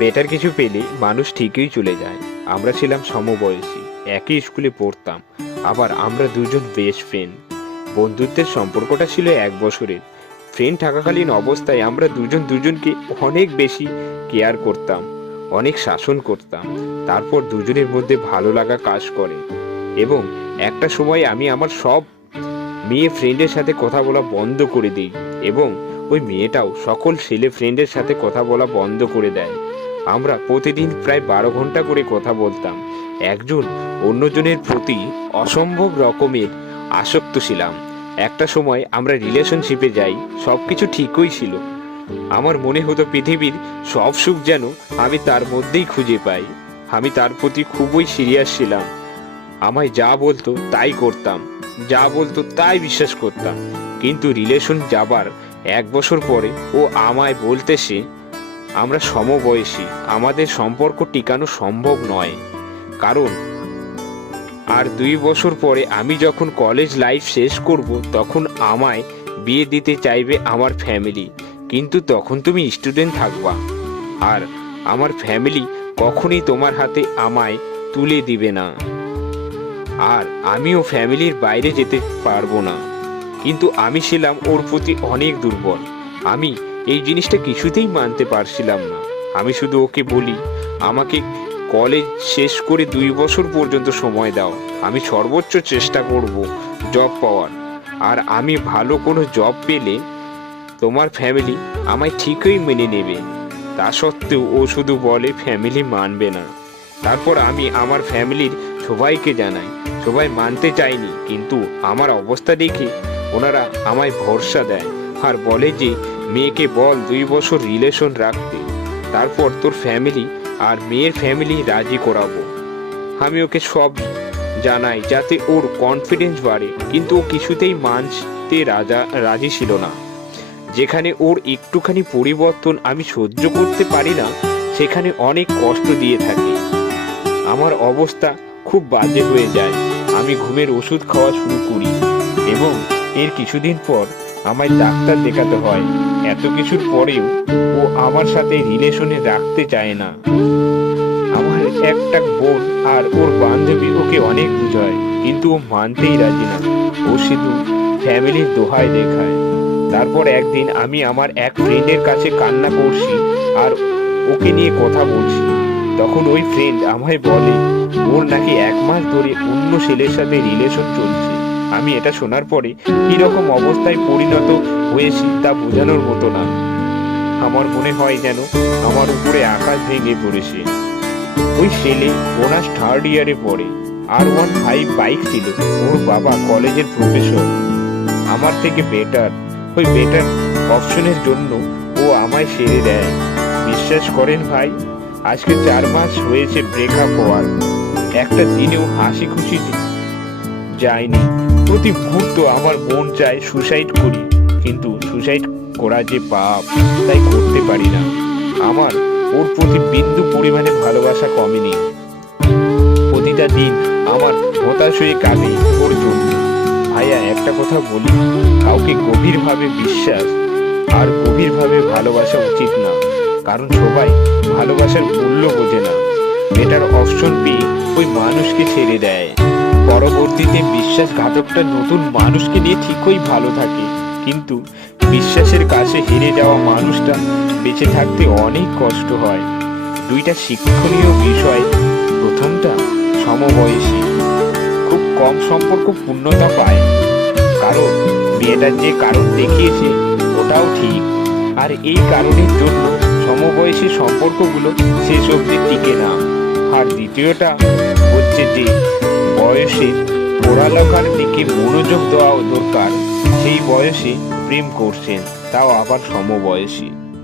Better কিছু পেলে মানুষ ঠিকই চলে যায়। আমরা ছিলাম সমবয়সী, একই স্কুলে পড়তাম, আবার আমরা দুজন বেস্ট ফ্রেন্ড। বন্ধুত্বের সম্পর্কটা ছিল 1 বছরের। ফ্রেন্ড থাকাকালীন অবস্থায় আমরা দুজন দুজনকে অনেক বেশি কেয়ার করতাম, অনেক শাসন করতাম। তারপর দুজনের মধ্যে ভালো লাগা কাজ করে এবং একটা সময় আমি আমার সব মেয়ে ফ্রেন্ডের সাথে কথা বলা বন্ধ করে দিই এবং ওই মেয়েটাও সকল ছেলে ফ্রেন্ডের সাথে কথা বলা বন্ধ করে দেয়। আমরা প্রতিদিন প্রায় 12 ঘন্টা করে কথা বলতাম, একজন অন্যজনের প্রতি অসম্ভব রকমের আসক্ত ছিলাম। একটা সময় আমরা রিলেশনশিপে যাই, সব কিছু ঠিকই ছিল। আমার মনে হতো পৃথিবীর সব সুখ যেন আমি তার মধ্যেই খুঁজে পাই। আমি তার প্রতি খুবই সিরিয়াস ছিলাম। আমায় যা বলতো তাই করতাম, যা বলতো তাই বিশ্বাস করতাম। কিন্তু রিলেশন যাবার 1 বছর পরে ও আমায় বলতেছে আমরা সমবয়সী, আমাদের সম্পর্ক টিকানো সম্ভব নয়। কারণ আর 2 বছর পরে আমি যখন কলেজ লাইফ শেষ করব তখন আমায় বিয়ে দিতে চাইবে আমার ফ্যামিলি, কিন্তু তখন তুমি স্টুডেন্ট থাকবা আর আমার ফ্যামিলি কখনই তোমার হাতে আমায় তুলে দিবে না, আর আমিও ফ্যামিলির বাইরে যেতে পারবো না। কিন্তু আমি ছিলাম ওর প্রতি অনেক দুর্বল। আমি এই জিনিসটা কিছুতেই মানতে পারছিলাম না। আমি শুধু ওকে বলি আমাকে কলেজ শেষ করে 2 বছর পর্যন্ত সময় দাও, আমি সর্বোচ্চ চেষ্টা করব জব পাওয়ার, আর আমি ভালো কোনো জব পেলে তোমার ফ্যামিলি আমায় ঠিকই মেনে নেবে। তা সত্ত্বেও ও শুধু বলে ফ্যামিলি মানবে না। তারপর আমি আমার ফ্যামিলির সবাইকে জানাই, সবাই মানতে চায়নি, কিন্তু আমার অবস্থা দেখে ওনারা আমায় ভরসা দেয় আর বলে যে মেয়েকে বল 2 বছর রিলেশন রাখতে, তারপর তোর ফ্যামিলি আর মেয়ের ফ্যামিলি রাজি করাবো। আমি ওকে সব জানাই যাতে ওর কনফিডেন্স বাড়ে, কিন্তু ও কিছুতেই মানতে রাজি ছিল না। যেখানে ওর একটুখানি পরিবর্তন আমি সহ্য করতে পারি না, সেখানে অনেক কষ্ট দিয়ে থাকে। আমার অবস্থা খুব বাজে হয়ে যায়। আমি ঘুমের ওষুধ খাওয়া শুরু করি এবং এর কিছুদিন পর আমায় ডাক্তার দেখাতে হয়। এত কিছুর পরেও ও আমার সাথে রিলেশনে রাখতে চায় না। আমার একটা বোন আর ওর বান্ধবী ওকে অনেক বুঝায়, কিন্তু ও মানতেই রাজি না। ও শুধু ফ্যামিলির দোহাই দেখায়। তারপর একদিন আমি আমার এক ফ্রেন্ডের কাছে কান্না করছি আর ওকে নিয়ে কথা বলছি, তখন ওই ফ্রেন্ড আমায় বলে ওর নাকি 1 মাস ধরে অন্য ছেলের সাথে রিলেশন চলছে। আমি এটা শোনার পরে কিরকম অবস্থায় পরিণত হয়েছি তা বোঝানোর মতো না। আমার মনে হয় যেন আমার উপরে আকাশ ভেঙে পড়েছে। ওই ছেলে অনার্স 3rd ইয়ারে পড়ে, R15 বাইক ছিল, ওর বাবা কলেজের প্রফেসর। আমার থেকে বেটার, ওই বেটার অপশনের জন্য ও আমায় ছেড়ে দেয়। বিশ্বাস করেন ভাই, আজকে 4 মাস হয়েছে ব্রেকআপ হওয়ার, একটা দিনেও হাসি খুশি যায়নি। প্রতি মুহূর্ত আমার মন চায় সুসাইড করি, কিন্তু সুসাইড করা যে পাপ, তাই করতে পারি না। আমার ওর প্রতি বিন্দু পরিমাণে ভালোবাসা কমেনি। প্রতিটা দিন আমার হতাশ হয়ে কাঁদে ওর জন্য। ভাইয়া, একটা কথা বলি, কাউকে গভীরভাবে বিশ্বাস আর গভীরভাবে ভালোবাসা উচিত না, কারণ সবাই ভালোবাসার মূল্য বোঝে না। বেটার অপশন পেয়ে ওই মানুষকে ছেড়ে দেয়। পরবর্তীতে বিশ্বাসঘাতকটা নতুন মানুষকে নিয়ে ঠিকই ভালো থাকে, কিন্তু বিশ্বাসের কাছে হেরে যাওয়া মানুষটা বেঁচে থাকতে অনেক কষ্ট হয়। দুইটা শিক্ষণীয় বিষয়। প্রথমটা, সমবয়সী খুব কম সম্পর্ক পূর্ণতা পায়, কারণ মেয়েটার যে কারণ দেখিয়েছে ওটাও ঠিক, আর এই কারণের জন্য সমবয়সী সম্পর্কগুলো শেষ অবধি টিকে না। আর দ্বিতীয়টা হচ্ছে যে বয়সে পড়ালেখার দিকে মনোযোগ দেওয়া দরকার, সেই বয়সে প্রেম করছেন, তাও আবার সমবয়সী।